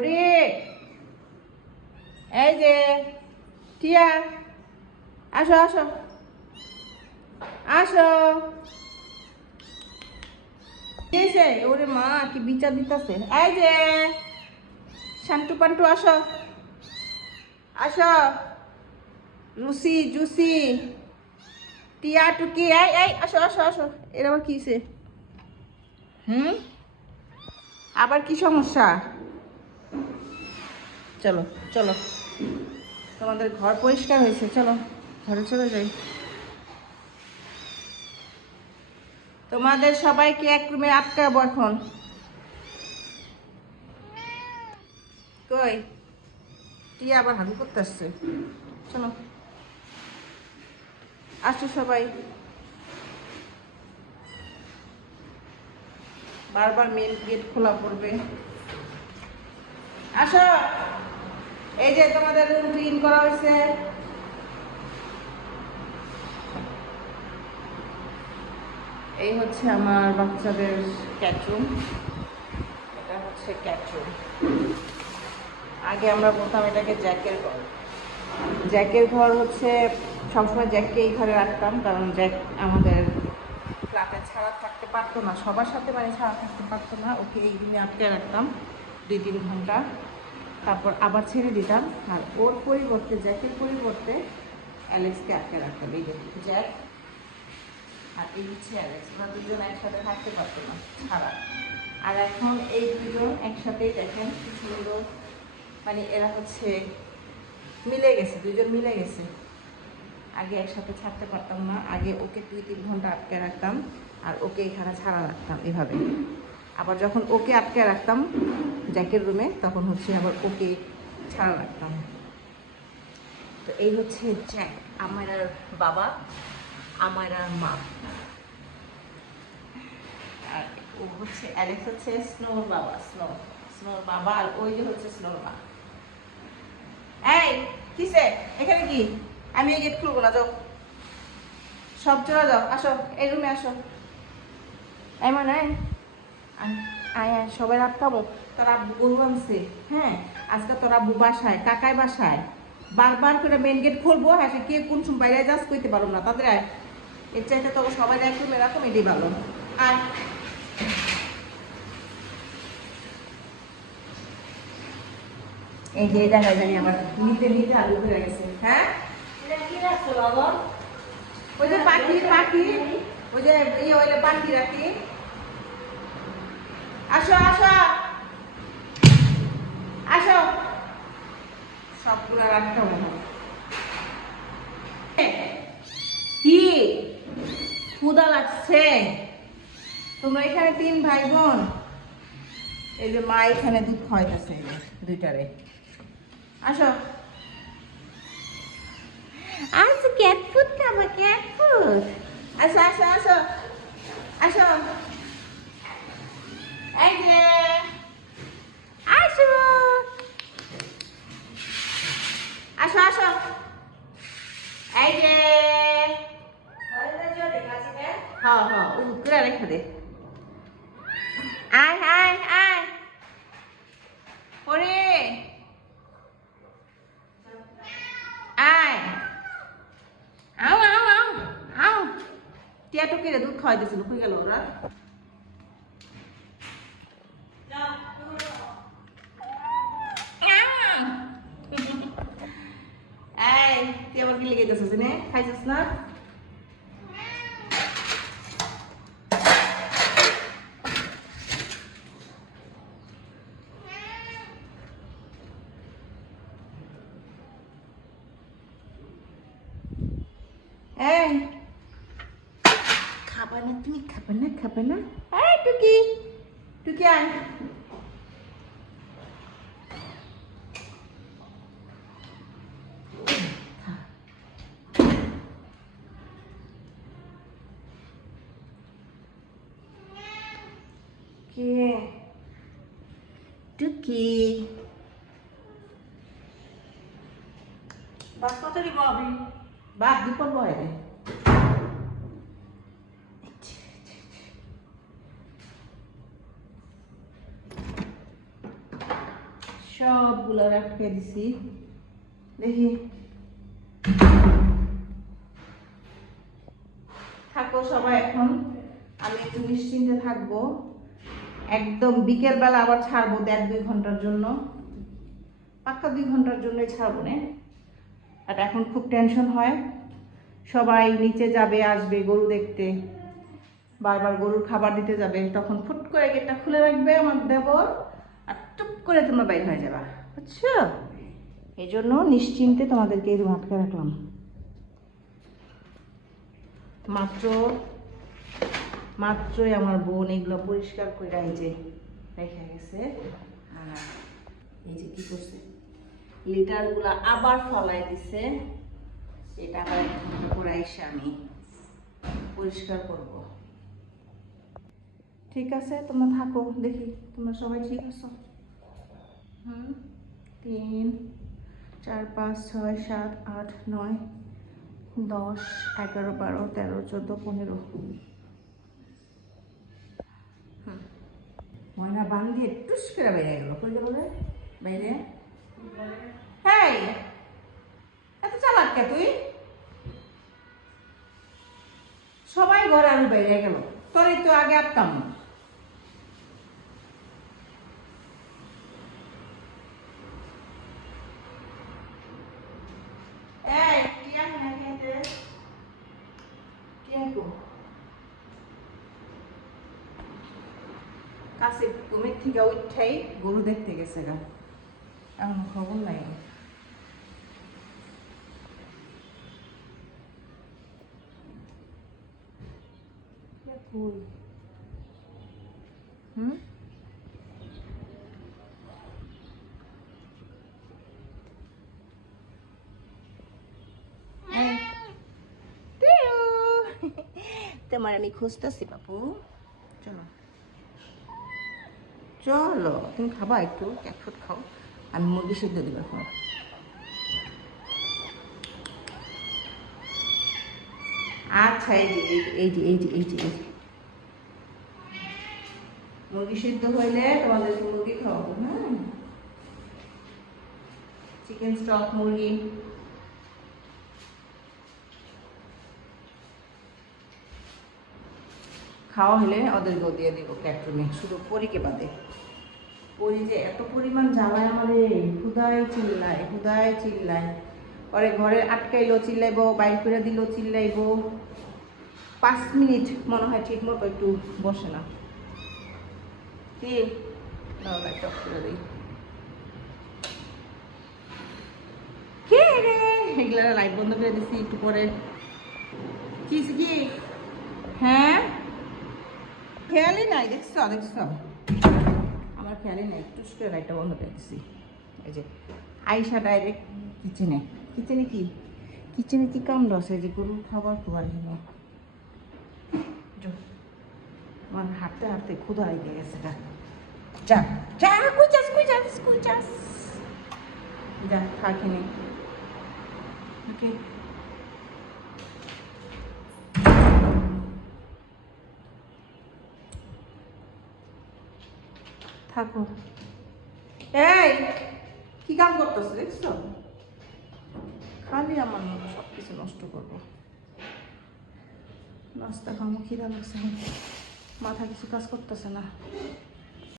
পড়ি এই যে, টিয়া, আসো আসো। আসো। কেছে ওরে মা, কি বিচার দিতেছে। এই যে, শান্টু পান্টু, আসো। আসো। লুসি, জুসি, টিয়া, টুকি, এই এই, আসো আসো আসো। এর আবার কিসে হুম? আবার কি সমস্যা? চলো চলো। তোমাদের ঘর পরিষ্কার হয়েছে, চলো, ঘরে চলে যাই। তোমাদের সবাইকে এক রুমে আটকাবো এখন। কই? টিয়া আবার হাগু করতে আসছে। চলো। আসো সবাই। বারবার মেন গেট খোলা পড়বে। আসো। এই যে তোমাদের রুম ক্লিন করা হয়েছে। এই হচ্ছে আমার বাচ্চাদের ক্যাটরুম এটা হচ্ছে ক্যাটরুম আগে আমরা বলতাম এটাকে জ্যাকের ঘর। জ্যাকের ঘর হচ্ছে সবসময় জ্যাককে এই ঘরে রাখতাম, কারণ জ্যাক আমাদের ফ্ল্যাটে ছাড়া থাকতে পারতো না। সবার সাথে মানে ছাড়া থাকতে পারতো না। ওকে এই দিনে আটকে রাখতাম দুই তিন ঘণ্টা। তারপর আবার ছেড়ে দিতাম। আর ওর পরিবর্তে, জ্যাকের পরিবর্তে অ্যালেক্সকে আটকে রাখতাম। এই যে জ্যাক আর এই হচ্ছে অ্যালেক্স। ওরা দুজন একসাথে থাকতে পারতো না, ছাড়া। আর এখন এই দুজন একসাথেই দেখেন কি সুন্দর। মানে এরা হচ্ছে মিলে গেছে দুজন মিলে গেছে। আগে একসাথে ছাড়তে পারতাম না, আগে ওকে দুই তিন ঘণ্টা আটকে রাখতাম, আর ওকে এখানে ছাড়া রাখতাম এভাবে। আবার যখন ওকে আটকে রাখতাম জ্যাকের রুমে, তখন হচ্ছে আবার ওকে ছাড়া রাখতাম। তো এই হচ্ছে জ্যাক, আমার আর বাবা, আমার আর মা। আর ও হচ্ছে অ্যালেক্স হচ্ছে স্নোর বাবা স্নো স্নোর বাবা, আর ওই যে হচ্ছে স্নোর মা। এই কিসে এখানে কি? আমি এই গেট খুলবো না, যাও। সব চলে যাও, আসো, এই রুমে আসো। এমন আয় আয় সবাই আটকাবো তোর আব্বু গরু আনছে হ্যাঁ আজকে তোর আব্বু বাসায় কাকায় বাসায়। বারবার করে মেন গেট খুলবো হ্যাঁ সে কে কোন সময় বাইরে যাস কইতে পারব না তাদের এর চাইতে তোকে সবাই এক রুমে রাখো এটাই ভালো। আর এই যে দেখা জানি আবার নিতে নিতে আলু হয়ে গেছে হ্যাঁ? ওই যে পাখি পাখি ওই যে ইয়ে ওই যে পাখি রাখি। আসো আসো। আসো। সবগুলো রাখতে হয় কি? ক্ষুদা লাগছে। তোমরা এখানে তিন ভাই বোন এই যে মা এখানে দুধ খাওয়াইতেছে দুইটারে। আসো। আজ ক্যাট ফুড খাব ক্যাট ফুড আসো আসো আসো। আসো এই যে আসো আসো আসো। এই যে। হ্যাঁ হ্যাঁ উপরে রেখে দে। আয় আয় আয়। ওরে আয়। আও আও আও দুধ খাওয়াই দিছিল কই গেল ওরা এই তুই আবার কি লেগে গেছিস নে খাইছিস না এই খাবা না তুমি খাবা না খাবা না এই টুকি টুকি আয় কে টুকি বাস কত দিব আমি? বাস বিপদ বয় রে সবগুলো রাখতে দিছি। দেখি। থাকো সবাই এখন। আমি একটু নিশ্চিন্তে থাকব। একদম বিকেলবেলা আবার ছাড়বো দেড় দুই ঘণ্টার জন্য। পাক্কা দুই ঘণ্টার জন্যই ছাড়বো না। আর এখন খুব টেনশন হয়। সবাই নিচে যাবে, আসবে গরু দেখতে। বারবার গরুর খাবার দিতে যাবে। তখন ফুট করে গেটটা খুলে রাখবে আমার দেবর। আর টুপ করে তোমরা বাইর হয়ে যাবা। বুঝছ? এই জন্য নিশ্চিন্তে তোমাদেরকে এই আটকে রাখলাম। মাত্র মাত্রই আমার বোন এগুলো পরিষ্কার করে এই যে রেখে গেছে। আর এই যে কি করছে? লিটারগুলো আবার ফলাই দিছে। এটা আবার করে এসে আমি পরিষ্কার করব। ঠিক আছে, তোমরা থাকো, দেখি তোমরা সবাই ঠিক আছো? হুম, তিন, চার, পাঁচ, ছয়, সাত, আট, নয়, দশ, এগারো, বারো, তেরো, চোদ্দ, পনেরো। ময়না বান দিয়ে টুস করে বেড়ে গেল। কই গেল রে? বাইরে? হ্যাঁ এত চালাক কে তুই? সবাই ঘরে আমি বাইরে গেল তোরই তো আগে আটকাম। এই টিয়া হ্যাঁ খেতে টিয়া কো কাছে ঘুমের থেকে উঠাই গরু দেখতে গেছে গা। এমন খবর নাই হুম? তোমার আমি খুঁজতেছি বাবু চলো চলো, তুমি খাবা একটু ক্যাটফুট খাও, আমি মুরগি সিদ্ধ দিব এখন। আচ্ছা এই যে এই যে এই যে এই যে এই যে মুরগি সিদ্ধ হইলে তোমাদেরকে মুরগি খাওয়াবো হ্যাঁ? চিকেন স্টক মুরগি। খাওয়া হলে ওদেরকেও দিয়ে দিব ক্যাটরুমে শুধু পরীকে বাদে। পরি যে এত পরিমাণ জ্বালায় আমারে হুদায় চিল্লায় হুদায় চিল্লায়। পরে ঘরে আটকাইলো, চিল্লাইবো, বাইর করে দিল, চিল্লাইবো। পাঁচ মিনিট মনে হয় ঠিক মতো একটু বসে না। কি? কে রে? লাইট বন্ধ করে দিছি একটু পরে। হ্যাঁ? খেয়ালই নাই, দেখছ? দেখছ? আমার খেয়ালই নাই একটু করে বন্ধ করে দিছি এই যে আইসা ডাইরেক্ট কিচেনে কিচেনে কি কিচেনে কি কাম আছে যে গরুর খাবার খাবার আমার হাঁটতে হাঁটতে ক্ষুধা লেগে গেছে গা যা যা কই যাস কই যাস কই যাস যা খা খেনে ওকে থাকো। এই, কি কাম করতেছো, দেখছ? খালি আমার মতো সব কিছু নষ্ট করব। নাস্তা খামো খিদা লাগছে। মাথা কিছু কাজ করতেছে না।